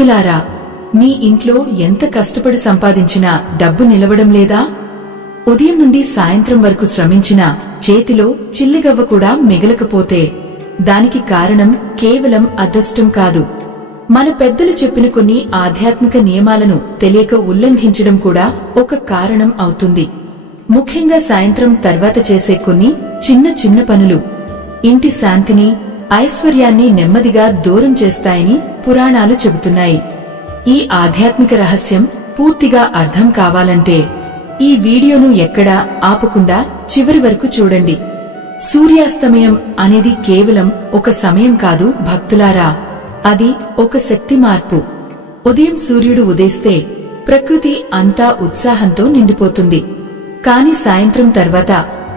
భక్తులారా, మీ ఇంట్లో ఎంత కష్టపడి సంపాదించినా డబ్బు నిలవడం లేదా? ఉదయం నుండి సాయంత్రం వరకు శ్రమించినా చేతిలో చిల్లిగవ్వ కూడా మిగలకపోతే దానికి కారణం కేవలం అదృష్టం కాదు. మన పెద్దలు చెప్పిన కొన్ని ఆధ్యాత్మిక నియమాలను తెలియక ఉల్లంఘించడం కూడా ఒక కారణం అవుతుంది. ముఖ్యంగా సాయంత్రం తర్వాత చేసే కొన్ని చిన్న చిన్న పనులు ఇంటి శాంతిని, ఐశ్వర్యాన్ని నెమ్మదిగా దూరం చేస్తాయని పురాణాలు చెబుతున్నాయి. ఈ ఆధ్యాత్మిక రహస్యం పూర్తిగా అర్థం కావాలంటే ఈ వీడియోను ఎక్కడా ఆపకుండా చివరి వరకు చూడండి. సూర్యాస్తమయం అనేది కేవలం ఒక సమయం కాదు భక్తులారా, అది ఒక శక్తి మార్పు. ఉదయం సూర్యుడు ఉదయిస్తే ప్రకృతి అంతా ఉత్సాహంతో నిండిపోతుంది. కాని సాయంత్రం తర్వాత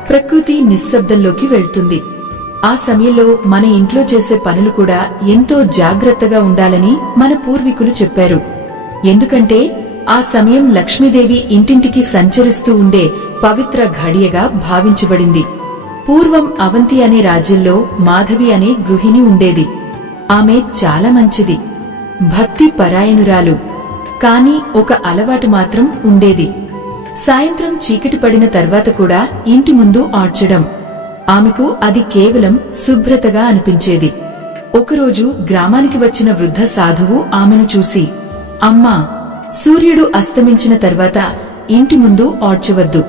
ప్రకృతి నిశ్శబ్దంలోకి వెళ్తుంది. ఆ సమయంలో మన ఇంట్లో చేసే పనులు కూడా ఎంతో జాగ్రత్తగా ఉండాలని మన పూర్వీకులు చెప్పారు. ఎందుకంటే ఆ సమయం లక్ష్మీదేవి ఇంటింటికి సంచరిస్తూ ఉండే పవిత్ర ఘడియగా భావించబడింది. పూర్వం అవంతి అనే రాజ్యంలో మాధవి అనే గృహిణి ఉండేది. ఆమె చాలా మంచిది, భక్తి పరాయణురాలు. కాని ఒక అలవాటు మాత్రం ఉండేది. సాయంత్రం చీకటి పడిన తర్వాత కూడా ఇంటి ముందు ఆడ్చడం. ఆమెకు అది కేవలం శుభ్రతగా అనిపించేది. ఒకరోజు గ్రామానికి వచ్చిన వృద్ధ సాధువు ఆమెను చూసి, అమ్మా, సూర్యుడు అస్తమించిన తర్వాత ఇంటి ముందు ఆడ్చవద్దు.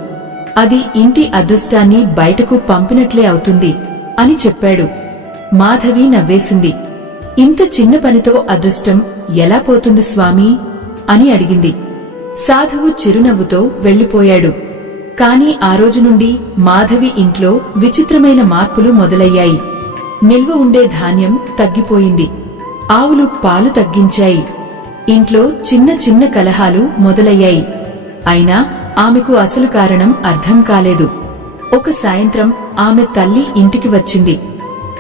అది ఇంటి అదృష్టాన్ని బయటకు పంపినట్లే అవుతుంది అని చెప్పాడు. మాధవి నవ్వేసింది. ఇంత చిన్న పనితో అదృష్టం ఎలా పోతుంది స్వామీ అని అడిగింది. సాధువు చిరునవ్వుతో వెళ్లిపోయాడు. కాని ఆ రోజు నుండి మాధవి ఇంట్లో విచిత్రమైన మార్పులు మొదలయ్యాయి. నిల్వ ఉండే ధాన్యం తగ్గిపోయింది. ఆవులు పాలు తగ్గించాయి. ఇంట్లో చిన్న చిన్న కలహాలు మొదలయ్యాయి. అయినా ఆమెకు అసలు కారణం అర్థం కాలేదు. ఒక సాయంత్రం ఆమె తల్లి ఇంటికి వచ్చింది.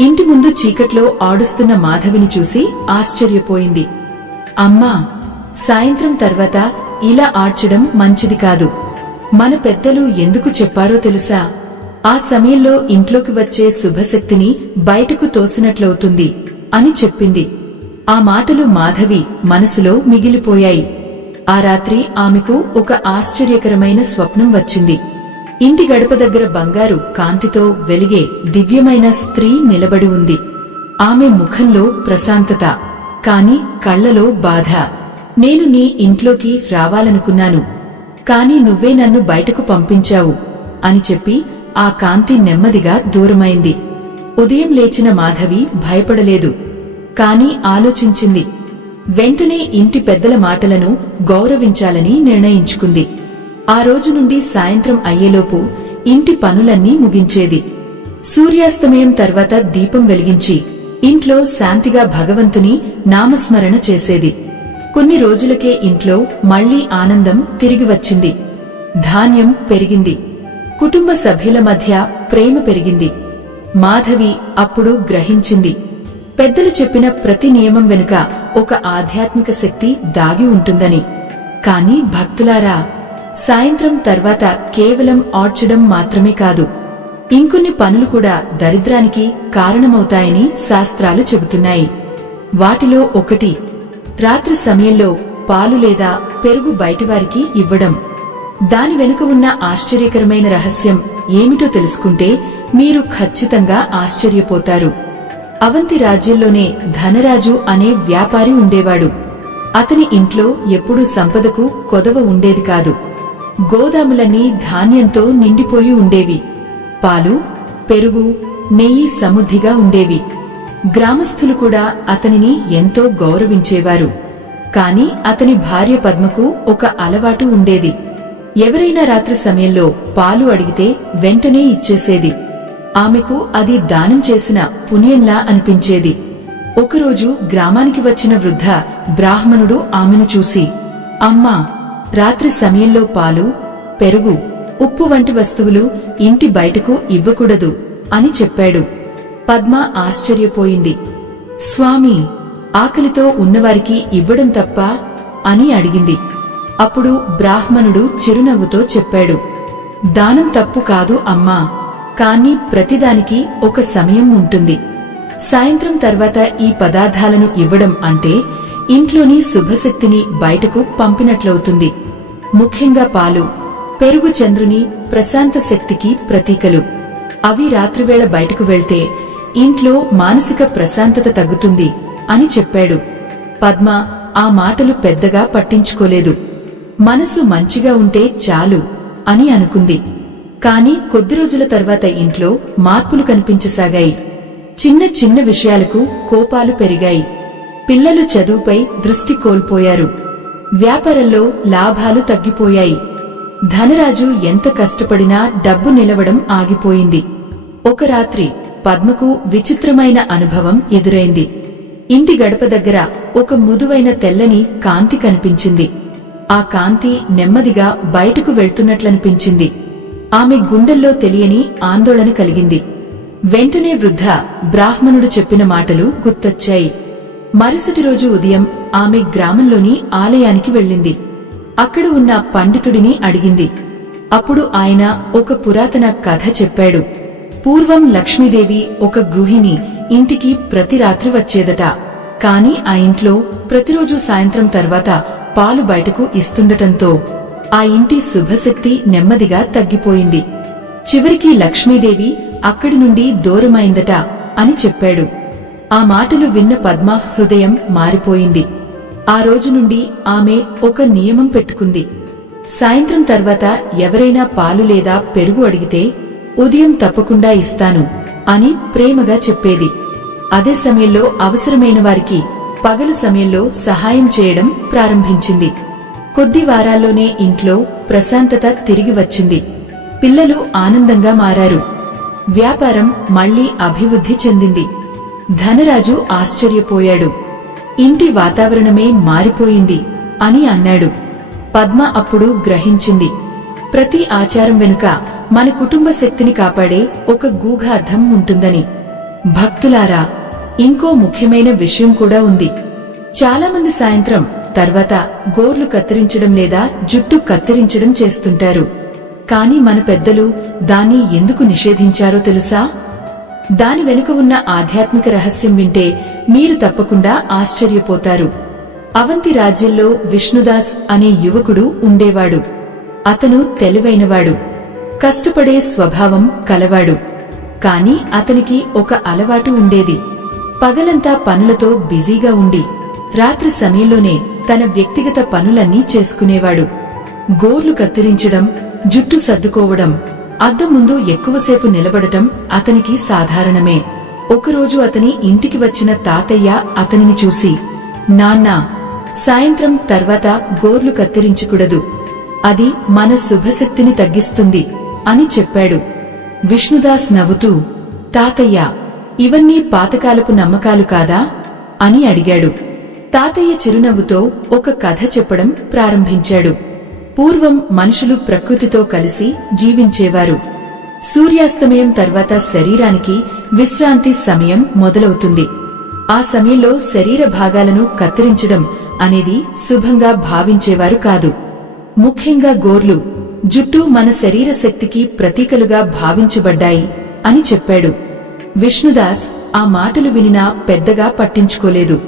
ఇంటి ముందు చీకట్లో ఆడుస్తున్న మాధవిని చూసి ఆశ్చర్యపోయింది. అమ్మా, సాయంత్రం తర్వాత ఇలా ఆడ్చడం మంచిది కాదు. మన పెద్దలు ఎందుకు చెప్పారో తెలుసా? ఆ సమయంలో ఇంట్లోకి వచ్చే శుభశక్తిని బయటకు తోసినట్లవుతుంది అని చెప్పింది. ఆ మాటలు మాధవి మనసులో మిగిలిపోయాయి. ఆ రాత్రి ఆమెకు ఒక ఆశ్చర్యకరమైన స్వప్నం వచ్చింది. ఇంటి గడప దగ్గర బంగారు కాంతితో వెలిగే దివ్యమైన స్త్రీ నిలబడి ఉంది. ఆమె ముఖంలో ప్రశాంతత, కాని కళ్లలో బాధ. నేను నీ ఇంట్లోకి రావాలనుకున్నాను, కాని నువ్వే నన్ను బయటకు పంపించావు అని చెప్పి ఆ కాంతి నెమ్మదిగా దూరమైంది. ఉదయం లేచిన మాధవి భయపడలేదు, కాని ఆలోచించింది. వెంటనే ఇంటి పెద్దల మాటలను గౌరవించాలని నిర్ణయించుకుంది. ఆ రోజు నుండి సాయంత్రం అయ్యేలోపు ఇంటి పనులన్నీ ముగించేది. సూర్యాస్తమయం తర్వాత దీపం వెలిగించి ఇంట్లో శాంతిగా భగవంతుని నామస్మరణ చేసేది. కొన్ని రోజులకే ఇంట్లో మళ్లీ ఆనందం తిరిగి వచ్చింది. ధాన్యం పెరిగింది. కుటుంబ సభ్యుల మధ్య ప్రేమ పెరిగింది. మాధవి అప్పుడు గ్రహించింది, పెద్దలు చెప్పిన ప్రతి నియమం వెనుక ఒక ఆధ్యాత్మిక శక్తి దాగి ఉంటుందని. కాని భక్తులారా, సాయంత్రం తర్వాత కేవలం ఆడ్చడం మాత్రమే కాదు, ఇంకొన్ని పనులు కూడా దరిద్రానికి కారణమవుతాయని శాస్త్రాలు చెబుతున్నాయి. వాటిలో ఒకటి, రాత్రి సమయంలో పాలు లేదా పెరుగు బయటివారికి ఇవ్వడం. దాని వెనుక ఉన్న ఆశ్చర్యకరమైన రహస్యం ఏమిటో తెలుసుకుంటే మీరు ఖచ్చితంగా ఆశ్చర్యపోతారు. అవంతి రాజ్యంలోనే ధనరాజు అనే వ్యాపారి ఉండేవాడు. అతని ఇంట్లో ఎప్పుడూ సంపదకు కొదవ ఉండేది కాదు. గోదాములన్నీ ధాన్యంతో నిండిపోయి ఉండేవి. పాలు, పెరుగు, నెయ్యి సమృద్ధిగా ఉండేవి. గ్రామస్థులు కూడా అతనిని ఎంతో గౌరవించేవారు. కాని అతని భార్య పద్మకు ఒక అలవాటు ఉండేది. ఎవరైనా రాత్రి సమయంలో పాలు అడిగితే వెంటనే ఇచ్చేసేది. ఆమెకు అది దానం చేసిన పుణ్యంలా అనిపించేది. ఒకరోజు గ్రామానికి వచ్చిన వృద్ధ బ్రాహ్మణుడు ఆమెను చూసి, అమ్మా, రాత్రి సమయంలో పాలు, పెరుగు, ఉప్పు వంటి వస్తువులు ఇంటి బయటకు ఇవ్వకూడదు అని చెప్పాడు. పద్మ ఆశ్చర్యపోయింది. స్వామి, ఆకలితో ఉన్నవారికి ఇవ్వడం తప్ప అని అడిగింది. అప్పుడు బ్రాహ్మణుడు చిరునవ్వుతో చెప్పాడు, దానం తప్పు కాదు అమ్మా, కాని ప్రతిదానికి ఒక సమయం ఉంటుంది. సాయంత్రం తర్వాత ఈ పదార్థాలను ఇవ్వడం అంటే ఇంట్లోని శుభశక్తిని బయటకు పంపినట్లవుతుంది. ముఖ్యంగా పాలు, పెరుగు చంద్రుని ప్రశాంత శక్తికి ప్రతీకలు. అవి రాత్రివేళ బయటకు వెళ్తే ఇంట్లో మానసిక ప్రశాంతత తగ్గుతుంది అని చెప్పాడు. పద్మ ఆ మాటలు పెద్దగా పట్టించుకోలేదు. మనసు మంచిగా ఉంటే చాలు అని అనుకుంది. కాని కొద్ది రోజుల తర్వాత ఇంట్లో మార్పులు కనిపించసాగాయి. చిన్న చిన్న విషయాలకు కోపాలు పెరిగాయి. పిల్లలు చదువుపై దృష్టి కోల్పోయారు. వ్యాపారంలో లాభాలు తగ్గిపోయాయి. ధనరాజు ఎంత కష్టపడినా డబ్బు నిలవడం ఆగిపోయింది. ఒక రాత్రి పద్మకు విచిత్రమైన అనుభవం ఎదురైంది. ఇంటి గడప దగ్గర ఒక మృదువైన తెల్లని కాంతి కనిపించింది. ఆ కాంతి నెమ్మదిగా బయటకు వెళ్తున్నట్లనిపించింది. ఆమె గుండెల్లో తెలియని ఆందోళన కలిగింది. వెంటనే వృద్ధ బ్రాహ్మణుడు చెప్పిన మాటలు గుర్తొచ్చాయి. మరుసటి రోజు ఉదయం ఆమె గ్రామంలోని ఆలయానికి వెళ్ళింది. అక్కడ ఉన్న పండితుడిని అడిగింది. అప్పుడు ఆయన ఒక పురాతన కథ చెప్పాడు. పూర్వం లక్ష్మీదేవి ఒక గృహిణి ఇంటికి ప్రతి రాత్రి వచ్చేదట. కాని ఆ ఇంట్లో ప్రతిరోజు సాయంత్రం తర్వాత పాలు బయటకు ఇస్తుండటంతో ఆ ఇంటి శుభశక్తి నెమ్మదిగా తగ్గిపోయింది. చివరికి లక్ష్మీదేవి అక్కడి నుండి దూరమైందట అని చెప్పాడు. ఆ మాటలు విన్న పద్మ హృదయం మారిపోయింది. ఆ రోజు నుండి ఆమె ఒక నియమం పెట్టుకుంది. సాయంత్రం తర్వాత ఎవరైనా పాలు లేదా పెరుగు అడిగితే ఉదయం తప్పకుండా ఇస్తాను అని ప్రేమగా చెప్పేది. అదే సమయంలో అవసరమైన వారికి పగలు సమయంలో సహాయం చేయడం ప్రారంభించింది. కొద్ది వారాల్లోనే ఇంట్లో ప్రశాంతత తిరిగి వచ్చింది. పిల్లలు ఆనందంగా మారారు. వ్యాపారం మళ్లీ అభివృద్ధి చెందింది. ధనరాజు ఆశ్చర్యపోయాడు. ఇంటి వాతావరణమే మారిపోయింది అని అన్నాడు. పద్మ అప్పుడు గ్రహించింది. ప్రతి ఆచారం వెనుక మన కుటుంబ శక్తిని కాపాడే ఒక గూఢార్థం ఉంటుందని. భక్తులారా, ఇంకో ముఖ్యమైన విషయం కూడా ఉంది. చాలామంది సాయంత్రం తర్వాత గోర్లు కత్తిరించడం లేదా జుట్టు కత్తిరించడం చేస్తుంటారు. కాని మన పెద్దలు దాన్ని ఎందుకు నిషేధించారో తెలుసా? దాని వెనుక ఉన్న ఆధ్యాత్మిక రహస్యం వింటే మీరు తప్పకుండా ఆశ్చర్యపోతారు. అవంతి రాజ్యంలో విష్ణుదాస్ అనే యువకుడు ఉండేవాడు. అతను తెలివైనవాడు, కష్టపడే స్వభావం కలవాడు. కాని అతనికి ఒక అలవాటు ఉండేది. పగలంతా పనులతో బిజీగా ఉండి రాత్రి సమయంలోనే తన వ్యక్తిగత పనులన్నీ చేసుకునేవాడు. గోర్లు కత్తిరించడం, జుట్టు సర్దుకోవడం, అద్దం ముందు ఎక్కువసేపు నిలబడటం అతనికి సాధారణమే. ఒకరోజు అతని ఇంటికి వచ్చిన తాతయ్య అతనిని చూసి, నాన్నా, సాయంత్రం తర్వాత గోర్లు కత్తిరించకూడదు. అది మన శుభశక్తిని తగ్గిస్తుంది అని చెప్పాడు. విష్ణుదాస్ నవ్వుతూ, తాతయ్య, ఇవన్నీ పాతకాలపు నమ్మకాలు కాదా అని అడిగాడు. తాతయ్య చిరునవ్వుతో ఒక కథ చెప్పడం ప్రారంభించాడు. పూర్వం మనుషులు ప్రకృతితో కలిసి జీవించేవారు. సూర్యాస్తమయం తర్వాత శరీరానికి విశ్రాంతి సమయం మొదలవుతుంది. ఆ సమయంలో శరీర భాగాలను కత్తిరించడం అనేది శుభంగా భావించేవారు కాదు. ముఖ్యంగా గోర్లు, జుట్టు మన శరీర శక్తికి ప్రతీకలుగా భావించబడ్డాయి అని చెప్పాడు. విష్ణుదాస్ ఆ మాటలు వినినా పెద్దగా పట్టించుకోలేదు.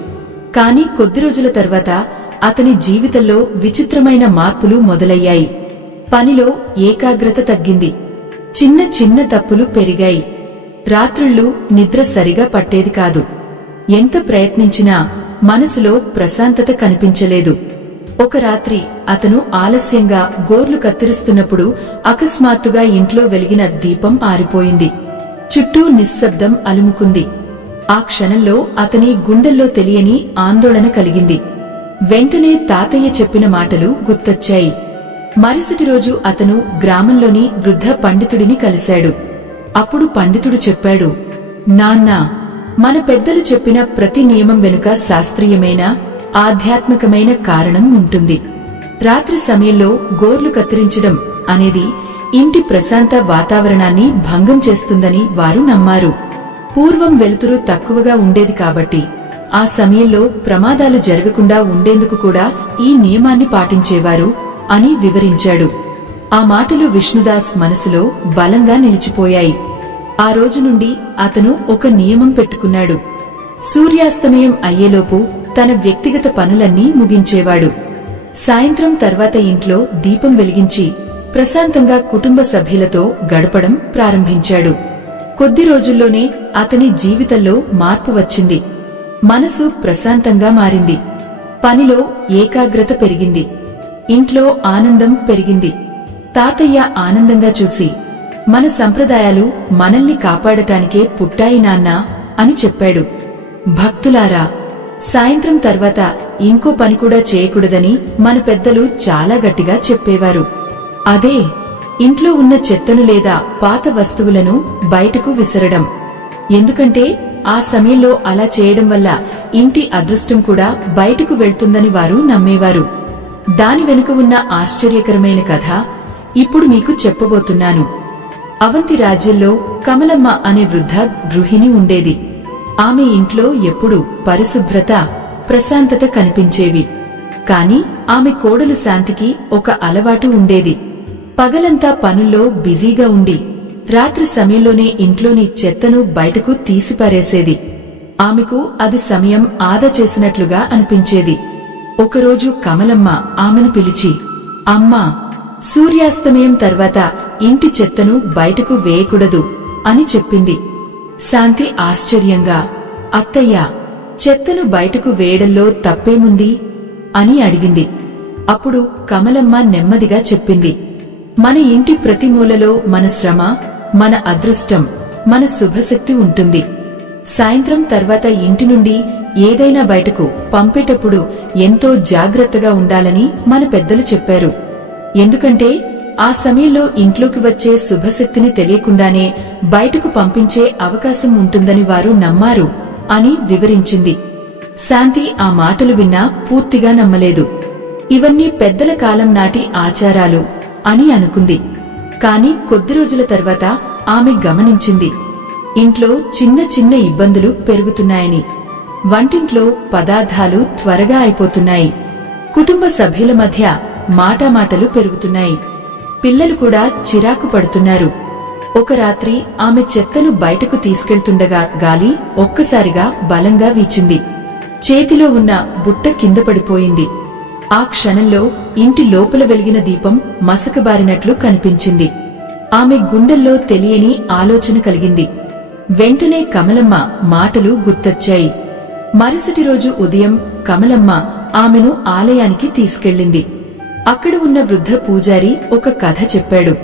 కాని కొద్ది రోజుల తర్వాత అతని జీవితంలో విచిత్రమైన మార్పులు మొదలయ్యాయి. పనిలో ఏకాగ్రత తగ్గింది. చిన్న చిన్న తప్పులు పెరిగాయి. రాత్రుళ్ళు నిద్ర సరిగా పట్టేది కాదు. ఎంత ప్రయత్నించినా మనసులో ప్రశాంతత కనిపించలేదు. ఒక రాత్రి అతను ఆలస్యంగా గోర్లు కత్తిరిస్తున్నప్పుడు అకస్మాత్తుగా ఇంట్లో వెలిగిన దీపం ఆరిపోయింది. చుట్టూ నిశ్శబ్దం అలుముకుంది. ఆ క్షణంలో అతని గుండెల్లో తెలియని ఆందోళన కలిగింది. వెంటనే తాతయ్య చెప్పిన మాటలు గుర్తొచ్చాయి. మరుసటి రోజు అతను గ్రామంలోని వృద్ధ పండితుడిని కలిశాడు. అప్పుడు పండితుడు చెప్పాడు, నాన్నా, మన పెద్దలు చెప్పిన ప్రతి నియమం వెనుక శాస్త్రీయమైన, ఆధ్యాత్మికమైన కారణం ఉంటుంది. రాత్రి సమయంలో గోర్లు కత్తిరించడం అనేది ఇంటి ప్రశాంత వాతావరణాన్ని భంగం చేస్తుందని వారు నమ్మారు. పూర్వం వెలుతురు తక్కువగా ఉండేది కాబట్టి ఆ సమయంలో ప్రమాదాలు జరగకుండా ఉండేందుకు కూడా ఈ నియమాన్ని పాటించేవారు అని వివరించాడు. ఆ మాటలు విష్ణుదాస్ మనసులో బలంగా నిలిచిపోయాయి. ఆ రోజు నుండి అతను ఒక నియమం పెట్టుకున్నాడు. సూర్యాస్తమయం అయ్యేలోపు తన వ్యక్తిగత పనులన్నీ ముగించేవాడు. సాయంత్రం తర్వాత ఇంట్లో దీపం వెలిగించి ప్రశాంతంగా కుటుంబ సభ్యులతో గడపడం ప్రారంభించాడు. కొద్ది రోజుల్లోనే అతని జీవితంలో మార్పు వచ్చింది. మనసు ప్రశాంతంగా మారింది. పనిలో ఏకాగ్రత పెరిగింది. ఇంట్లో ఆనందం పెరిగింది. తాతయ్య ఆనందంగా చూసి, మన సంప్రదాయాలు మనల్ని కాపాడటానికే పుట్టాయి నాన్నా అని చెప్పాడు. భక్తులారా, సాయంత్రం తర్వాత ఇంకో పని కూడా చేయకూడదని మన పెద్దలు చాలా గట్టిగా చెప్పేవారు. అదే ఇంట్లో ఉన్న చెత్తను లేదా పాత వస్తువులను బయటకు విసరడం. ఎందుకంటే ఆ సమయంలో అలా చేయడం వల్ల ఇంటి అదృష్టం కూడా బయటకు వెళ్తుందని వారు నమ్మేవారు. దాని వెనుక ఉన్న ఆశ్చర్యకరమైన కథ ఇప్పుడు మీకు చెప్పబోతున్నాను. అవంతి రాజ్యంలో కమలమ్మ అనే వృద్ధ గృహిణి ఉండేది. ఆమె ఇంట్లో ఎప్పుడూ పరిశుభ్రత, ప్రశాంతత కనిపించేవి. కాని ఆమె కోడలు శాంతికి ఒక అలవాటు ఉండేది. పగలంతా పనుల్లో బిజీగా ఉండి రాత్రి సమయంలోనే ఇంట్లోని చెత్తను బయటకు తీసిపారేసేది. ఆమెకు అది సమయం ఆదా చేసినట్లుగా అనిపించేది. ఒకరోజు కమలమ్మ ఆమెను పిలిచి, అమ్మా, సూర్యాస్తమయం తర్వాత ఇంటి చెత్తను బయటకు వేయకూడదు అని చెప్పింది. శాంతి ఆశ్చర్యంగా, అత్తయ్యా, చెత్తను బయటకు వేయడంలో తప్పేముంది అని అడిగింది. అప్పుడు కమలమ్మ నెమ్మదిగా చెప్పింది, మన ఇంటి ప్రతి మూలలో మన శ్రమ, మన అదృష్టం, మన శుభశక్తి ఉంటుంది. సాయంత్రం తర్వాత ఇంటి నుండి ఏదైనా బయటకు పంపేటప్పుడు ఎంతో జాగ్రత్తగా ఉండాలని మన పెద్దలు చెప్పారు. ఎందుకంటే ఆ సమయంలో ఇంట్లోకి వచ్చే శుభశక్తిని తెలియకుండానే బయటకు పంపించే అవకాశం ఉంటుందని వారు నమ్మారు అని వివరించింది. శాంతి ఆ మాటలు విన్నా పూర్తిగా నమ్మలేదు. ఇవన్నీ పెద్దల కాలం నాటి ఆచారాలు అని అనుకుంది. కాని కొద్ది రోజుల తర్వాత ఆమె గమనించింది, ఇంట్లో చిన్న చిన్న ఇబ్బందులు పెరుగుతున్నాయని. వంటింట్లో పదార్థాలు త్వరగా అయిపోతున్నాయి. కుటుంబ సభ్యుల మధ్య మాటామాటలు పెరుగుతున్నాయి. పిల్లలు కూడా చిరాకు పడుతున్నారు. ఒక రాత్రి ఆమె చెత్తను బయటకు తీసుకెళ్తుండగా గాలి ఒక్కసారిగా బలంగా వీచింది. చేతిలో ఉన్న బుట్ట కింద పడిపోయింది. ఆ క్షణంలో ఇంటి లోపల వెలిగిన దీపం మసకబారినట్లు కనిపించింది. ఆమె గుండెల్లో తెలియని ఆలోచన కలిగింది. వెంటనే కమలమ్మ మాటలు గుర్తొచ్చాయి. మరుసటి రోజు ఉదయం కమలమ్మ ఆమెను ఆలయానికి తీసుకెళ్ళింది. అక్కడ ఉన్న వృద్ధ పూజారి ఒక కథ చెప్పాడు.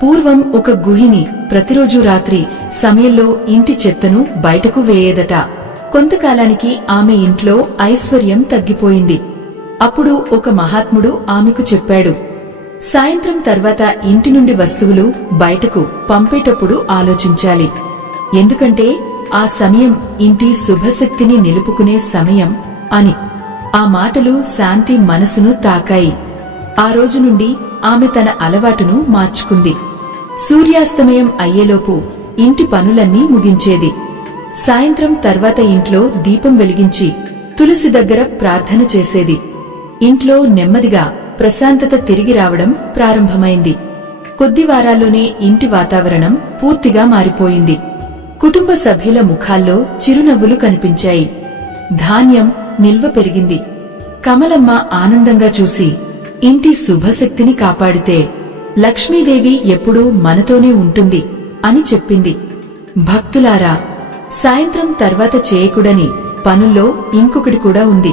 పూర్వం ఒక గృహిణి ప్రతిరోజు రాత్రి సమయంలో ఇంటి చెత్తను బయటకు వేయేదట. కొంతకాలానికి ఆమె ఇంట్లో ఐశ్వర్యం తగ్గిపోయింది. అప్పుడు ఒక మహాత్ముడు ఆమెకు చెప్పాడు, సాయంత్రం తర్వాత ఇంటి నుండి వస్తువులు బయటకు పంపేటప్పుడు ఆలోచించాలి. ఎందుకంటే ఆ సమయం ఇంటి శుభశక్తిని నిలుపుకునే సమయం అని. ఆ మాటలు శాంతి మనసును తాకాయి. ఆ రోజు నుండి ఆమె తన అలవాటును మార్చుకుంది. సూర్యాస్తమయం అయ్యేలోపు ఇంటి పనులన్నీ ముగించేది. సాయంత్రం తర్వాత ఇంట్లో దీపం వెలిగించి తులసి దగ్గర ప్రార్థన చేసేది. ఇంట్లో నెమ్మదిగా ప్రశాంతత తిరిగి రావడం ప్రారంభమైంది. కొద్ది వారాల్లోనే ఇంటి వాతావరణం పూర్తిగా మారిపోయింది. కుటుంబ సభ్యుల ముఖాల్లో చిరునవ్వులు కనిపించాయి. ధాన్యం నిల్వ పెరిగింది. కమలమ్మ ఆనందంగా చూసి, ఇంటి శుభశక్తిని కాపాడితే లక్ష్మీదేవి ఎప్పుడూ మనతోనే ఉంటుంది అని చెప్పింది. భక్తులారా, సాయంత్రం తర్వాత చేయకూడని పనుల్లో ఇంకొకటి కూడా ఉంది.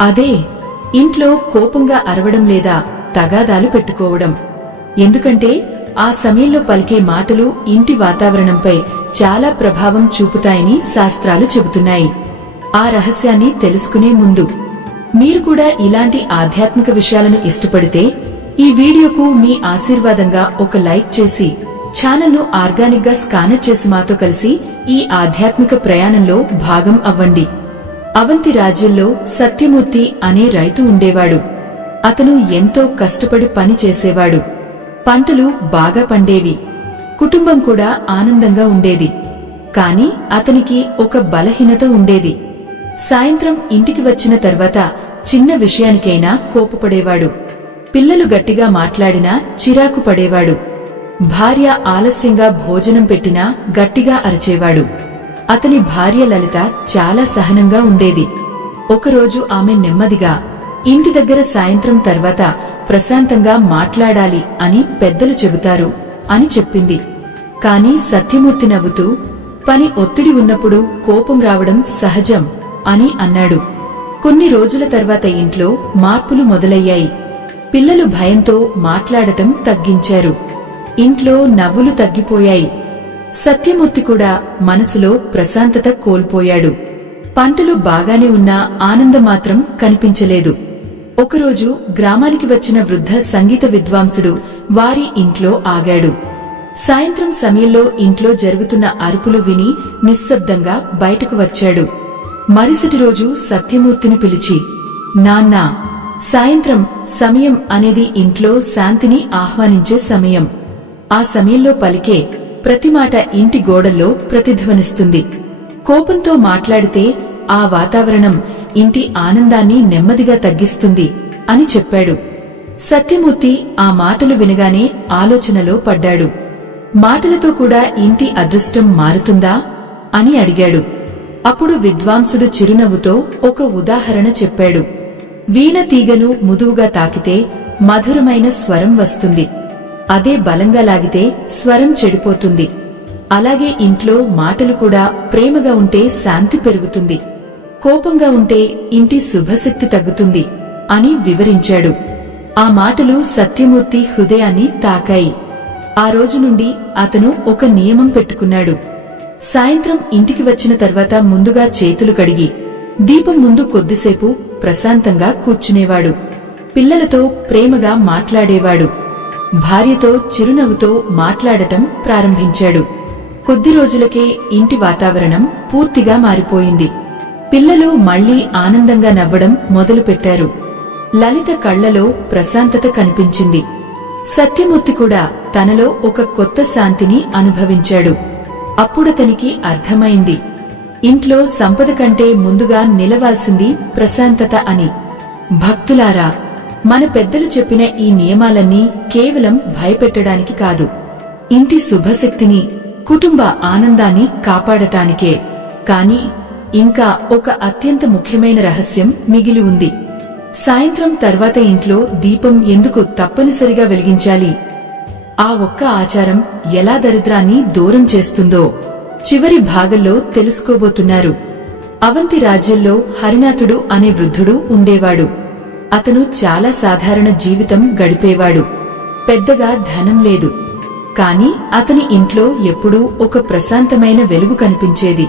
అదే ఇంట్లో కోపంగా అరవడం లేదా తగాదాలు పెట్టుకోవడం. ఎందుకంటే ఆ సమయంలో పలికే మాటలు ఇంటి వాతావరణంపై చాలా ప్రభావం చూపుతాయని శాస్త్రాలు చెబుతున్నాయి. ఆ రహస్యాన్ని తెలుసుకునే ముందు మీరు కూడా ఇలాంటి ఆధ్యాత్మిక విషయాలను ఇష్టపడితే ఈ వీడియోకు మీ ఆశీర్వాదంగా ఒక లైక్ చేసి ఛానల్ను ఆర్గానిక్ గా స్కానర్ చేసి మాతో కలిసి ఈ ఆధ్యాత్మిక ప్రయాణంలో భాగం అవ్వండి. అవంతి రాజ్యంలో సత్యమూర్తి అనే రైతు ఉండేవాడు. అతను ఎంతో కష్టపడి పని చేసేవాడు. పంటలు బాగా పండేవి. కుటుంబం కూడా ఆనందంగా ఉండేది. కాని అతనికి ఒక బలహీనత ఉండేది. సాయంత్రం ఇంటికి వచ్చిన తర్వాత చిన్న విషయానికైనా కోపపడేవాడు. పిల్లలు గట్టిగా మాట్లాడినా చిరాకు పడేవాడు. భార్య ఆలస్యంగా భోజనం పెట్టినా గట్టిగా అరిచేవాడు. అతని భార్య లలిత చాలా సహనంగా ఉండేది. ఒకరోజు ఆమె నెమ్మదిగా ఇంటి దగ్గర సాయంత్రం తర్వాత ప్రశాంతంగా మాట్లాడాలి అని పెద్దలు చెబుతారు అని చెప్పింది. కాని సత్యమూర్తి నవ్వుతూ పని ఒత్తిడి ఉన్నప్పుడు కోపం రావడం సహజం అని అన్నాడు. కొన్ని రోజుల తర్వాత ఇంట్లో మార్పులు మొదలయ్యాయి. పిల్లలు భయంతో మాట్లాడటం తగ్గించారు. ఇంట్లో నవ్వులు తగ్గిపోయాయి. సత్యమూర్తి కూడా మనసులో ప్రశాంతత కోల్పోయాడు. పంటలు బాగానే ఉన్నా ఆనందం మాత్రం కనిపించలేదు. ఒకరోజు గ్రామానికి వచ్చిన వృద్ధ సంగీత విద్వాంసుడు వారి ఇంట్లో ఆగాడు. సాయంత్రం సమయంలో ఇంట్లో జరుగుతున్న అరుపులు విని నిశ్శబ్దంగా బయటకు వచ్చాడు. మరుసటి రోజు సత్యమూర్తిని పిలిచి, నాన్నా, సాయంత్రం సమయం అనేది ఇంట్లో శాంతిని ఆహ్వానించే సమయం. ఆ సమయంలో పలికే ప్రతి మాట ఇంటి గోడల్లో ప్రతిధ్వనిస్తుంది. కోపంతో మాట్లాడితే ఆ వాతావరణం ఇంటి ఆనందాన్ని నెమ్మదిగా తగ్గిస్తుంది అని చెప్పాడు. సత్యమూర్తి ఆ మాటలు వినగానే ఆలోచనలో పడ్డాడు. మాటలతో కూడా ఇంటి అదృష్టం మారుతుందా అని అడిగాడు. అప్పుడు విద్వాంసుడు చిరునవ్వుతో ఒక ఉదాహరణ చెప్పాడు. వీణ తీగను ముదువుగా తాకితే మధురమైన స్వరం వస్తుంది. అదే బలంగా లాగితే స్వరం చెడిపోతుంది. అలాగే ఇంట్లో మాటలు కూడా ప్రేమగా ఉంటే శాంతి పెరుగుతుంది, కోపంగా ఉంటే ఇంటి శుభశక్తి తగ్గుతుంది అని వివరించాడు. ఆ మాటలు సత్యమూర్తి హృదయాన్ని తాకాయి. ఆ రోజు నుండి అతను ఒక నియమం పెట్టుకున్నాడు. సాయంత్రం ఇంటికి వచ్చిన తర్వాత ముందుగా చేతులు కడిగి దీపం ముందు కొద్దిసేపు ప్రశాంతంగా కూర్చునేవాడు. పిల్లలతో ప్రేమగా మాట్లాడేవాడు. భార్యతో చిరునవ్వుతో మాట్లాడటం ప్రారంభించాడు. కొద్ది రోజులకే ఇంటి వాతావరణం పూర్తిగా మారిపోయింది. పిల్లలు మళ్లీ ఆనందంగా నవ్వడం మొదలుపెట్టారు. లలిత కళ్లలో ప్రశాంతత కనిపించింది. సత్యమూర్తి కూడా తనలో ఒక కొత్త శాంతిని అనుభవించాడు. అప్పుడతనికి అర్థమైంది, ఇంట్లో సంపద కంటే ముందుగా నిలవాల్సింది ప్రశాంతత అని. భక్తులారా, మన పెద్దలు చెప్పిన ఈ నియమాలన్నీ కేవలం భయపెట్టడానికి కాదు, ఇంటి శుభశక్తిని, కుటుంబ ఆనందాన్ని కాపాడటానికే. కాని ఇంకా ఒక అత్యంత ముఖ్యమైన రహస్యం మిగిలి ఉంది. సాయంత్రం తర్వాత ఇంట్లో దీపం ఎందుకు తప్పనిసరిగా వెలిగించాలి? ఆ ఒక్క ఆచారం ఎలా దరిద్రాన్ని దూరం చేస్తుందో చివరి భాగంలో తెలుసుకోబోతున్నారు. అవంతి రాజ్యంలో హరినాథుడు అనే వృద్ధుడు ఉండేవాడు. అతను చాలా సాధారణ జీవితం గడిపేవాడు. పెద్దగా ధనం లేదు. కాని అతని ఇంట్లో ఎప్పుడూ ఒక ప్రశాంతమైన వెలుగు కనిపించేది.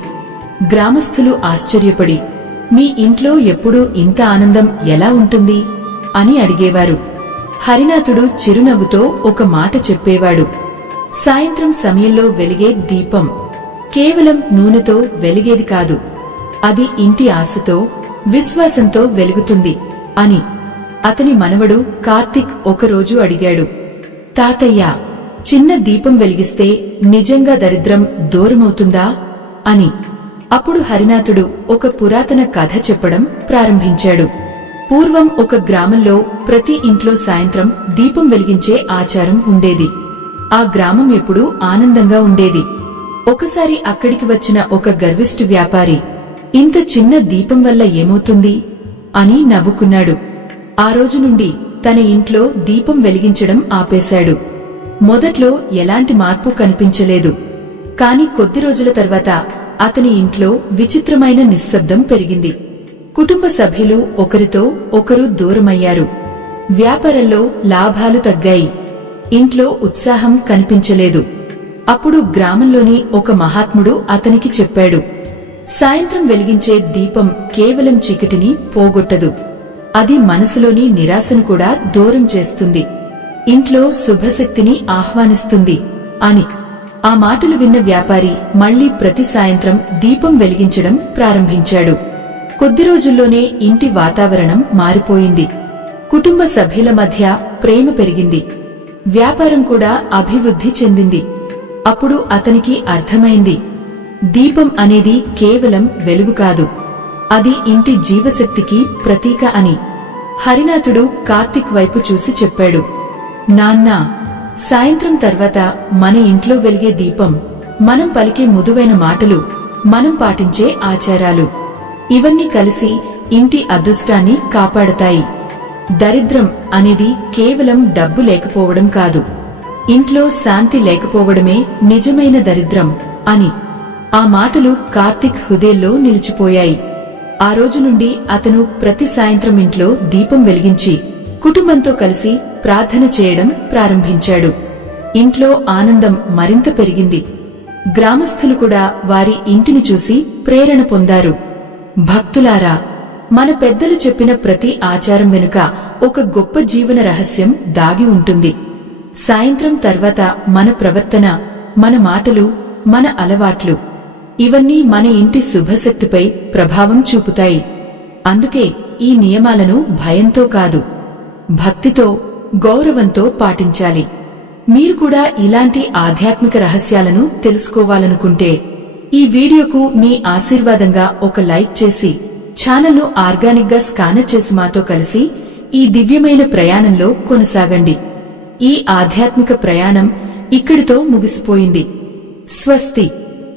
గ్రామస్థులు ఆశ్చర్యపడి, మీ ఇంట్లో ఎప్పుడూ ఇంత ఆనందం ఎలా ఉంటుంది అని అడిగేవారు. హరినాథుడు చిరునవ్వుతో ఒక మాట చెప్పేవాడు. సాయంత్రం సమయంలో వెలిగే దీపం కేవలం నూనెతో వెలిగేది కాదు, అది ఇంటి ఆశతో, విశ్వాసంతో వెలుగుతుంది అని. అతని మనవడు కార్తిక్ ఒకరోజు అడిగాడు, తాతయ్య, చిన్న దీపం వెలిగిస్తే నిజంగా దరిద్రం దూరమవుతుందా అని. అప్పుడు హరినాథుడు ఒక పురాతన కథ చెప్పడం ప్రారంభించాడు. పూర్వం ఒక గ్రామంలో ప్రతి ఇంట్లో సాయంత్రం దీపం వెలిగించే ఆచారం ఉండేది. ఆ గ్రామం ఎప్పుడూ ఆనందంగా ఉండేది. ఒకసారి అక్కడికి వచ్చిన ఒక గర్విష్ఠ వ్యాపారి, ఇంత చిన్న దీపం వల్ల ఏమవుతుంది అని నవ్వుకున్నాడు. ఆ రోజు నుండి తన ఇంట్లో దీపం వెలిగించడం ఆపేశాడు. మొదట్లో ఎలాంటి మార్పు కనిపించలేదు. కాని కొద్ది రోజుల తర్వాత అతని ఇంట్లో విచిత్రమైన నిశ్శబ్దం పెరిగింది. కుటుంబ సభ్యులు ఒకరితో ఒకరు దూరమయ్యారు. వ్యాపారంలో లాభాలు తగ్గాయి. ఇంట్లో ఉత్సాహం కనిపించలేదు. అప్పుడు గ్రామంలోని ఒక మహాత్ముడు అతనికి చెప్పాడు, సాయంత్రం వెలిగించే దీపం కేవలం చీకటిని పోగొట్టదు, అది మనసులోని నిరాశను కూడా దూరం చేస్తుంది, ఇంట్లో శుభశక్తిని ఆహ్వానిస్తుంది అని. ఆ మాటలు విన్న వ్యాపారి మళ్లీ ప్రతి సాయంత్రం దీపం వెలిగించడం ప్రారంభించాడు. కొద్ది రోజుల్లోనే ఇంటి వాతావరణం మారిపోయింది. కుటుంబ సభ్యుల మధ్య ప్రేమ పెరిగింది. వ్యాపారం కూడా అభివృద్ధి చెందింది. అప్పుడు అతనికి అర్థమైంది, దీపం అనేది కేవలం వెలుగు కాదు, అది ఇంటి జీవశక్తికి ప్రతీక అని. హరినాథుడు కార్తిక్ వైపు చూసి చెప్పాడు, నాన్నా, సాయంత్రం తర్వాత మన ఇంట్లో వెలిగే దీపం, మనం పలికే మృదువైన మాటలు, మనం పాటించే ఆచారాలు, ఇవన్నీ కలిసి ఇంటి అదృష్టాన్ని కాపాడతాయి. దరిద్రం అనేది కేవలం డబ్బు లేకపోవడం కాదు, ఇంట్లో శాంతి లేకపోవడమే నిజమైన దరిద్రం అని ఆ మాటలు కార్తిక్ హృదయంలో నిలిచిపోయాయి. ఆ రోజు నుండి అతను ప్రతి సాయంత్రం ఇంట్లో దీపం వెలిగించి కుటుంబంతో కలిసి ప్రార్థన చేయడం ప్రారంభించాడు. ఇంట్లో ఆనందం మరింత పెరిగింది. గ్రామస్థులు కూడా వారి ఇంటిని చూసి ప్రేరణ పొందారు. భక్తులారా, మన పెద్దలు చెప్పిన ప్రతి ఆచారం వెనుక ఒక గొప్ప జీవన రహస్యం దాగి ఉంటుంది. సాయంత్రం తర్వాత మన ప్రవర్తన, మన మాటలు, మన అలవాట్లు ఇవన్నీ మన ఇంటి శుభశక్తిపై ప్రభావం చూపుతాయి. అందుకే ఈ నియమాలను భయంతో కాదు, భక్తితో, గౌరవంతో పాటించాలి. మీరు కూడా ఇలాంటి ఆధ్యాత్మిక రహస్యాలను తెలుసుకోవాలనుకుంటే ఈ వీడియోకు మీ ఆశీర్వాదంగా ఒక లైక్ చేసి ఛానల్ను ఆర్గానిక్ గా స్కానర్ చేసి మాతో కలిసి ఈ దివ్యమైన ప్రయాణంలో కొనసాగండి. ఈ ఆధ్యాత్మిక ప్రయాణం ఇక్కడితో ముగిసిపోయింది. స్వస్తి.